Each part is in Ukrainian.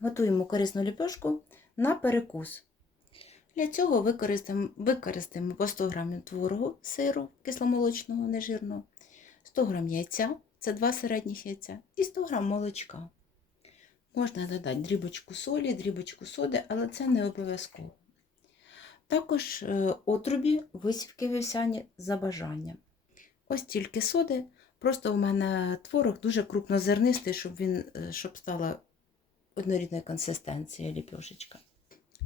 готуємо корисну ліпешку на перекус. Для цього використаємо, використаємо по 100 г творогу сиру кисломолочного, нежирного, 100 г яйця, це 2 середніх яйця, і 100 г молочка. Можна додати дрібочку солі, дрібочку соди, але це не обов'язково. Також е, отрубі висівки вівсяні за бажанням. Ось тільки соди. Просто у мене творог дуже крупнозернистий, щоб він е, щоб стала однорідної консистенції ліпешечка.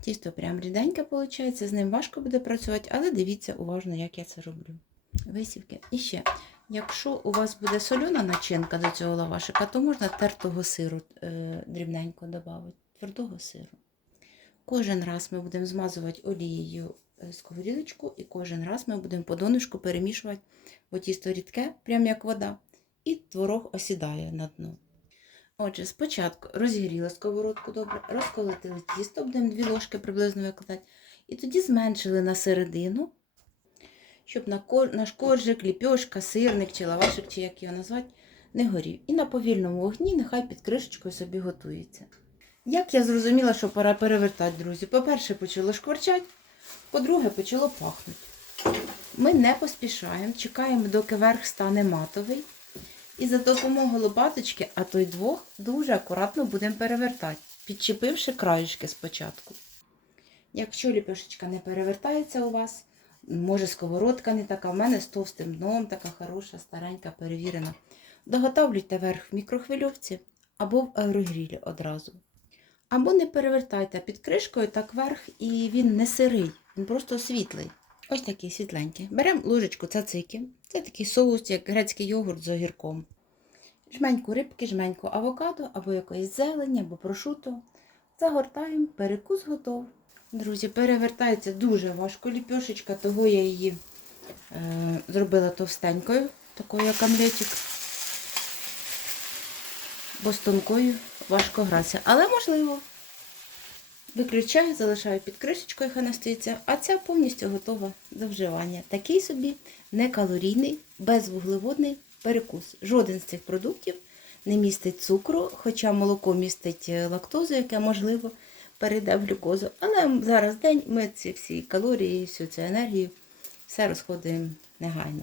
Тісто прям ріденьке виходить, з ним важко буде працювати, але дивіться уважно, як я це роблю. Висівки. І ще, якщо у вас буде солена начинка до цього лавашика, то можна тертого сиру е, дрібненько додати, твердого сиру. Кожен раз ми будемо змазувати олією е, сковорідочку, і кожен раз ми будемо по донышку перемішувати, бо тісто рідке, прям як вода, і творог осідає на дно. Отже, спочатку розігріли сковородку добре, розколотили тісто, будемо 2 ложки приблизно викладати, і тоді зменшили на середину, щоб наш коржик, ліпьошка, сирник чи лавашик, чи як його назвати, не горів. І на повільному вогні нехай під кришечкою собі готується. Як я зрозуміла, що пора перевертати, друзі, по-перше, почало шкварчати, по-друге, почало пахнути. Ми не поспішаємо, чекаємо, доки верх стане матовий. І за допомогою лопаточки, а то й двох, дуже акуратно будемо перевертати, підчепивши краєшки спочатку. Якщо ліпешечка не перевертається у вас, може сковородка не така, в мене з товстим дном, така хороша, старенька, перевірена. Доготовлюйте верх в мікрохвильовці або в аерогрілі одразу. Або не перевертайте під кришкою так верх, і він не сирий, він просто світлий. Ось такий світленький. Беремо ложечку цацики. Це такий соус, як грецький йогурт з огірком. Жменьку рибки, жменьку авокадо, або якоїсь зелені, або прошуто. Загортаємо, перекус готов. Друзі, перевертається дуже важко ліпешечка, того я її е, зробила товстенькою, такою як омлетик. Бо з тонкою важко гратися. Але можливо. Виключаю, залишаю під кришечкою, хай настоїться, а ця повністю готова до вживання. Такий собі некалорійний, безвуглеводний перекус. Жоден з цих продуктів не містить цукру, хоча молоко містить е, лактозу, яке, можливо, перейде в глюкозу. Але зараз день ми ці всі калорії, всю цю енергію все розходуємо негайно.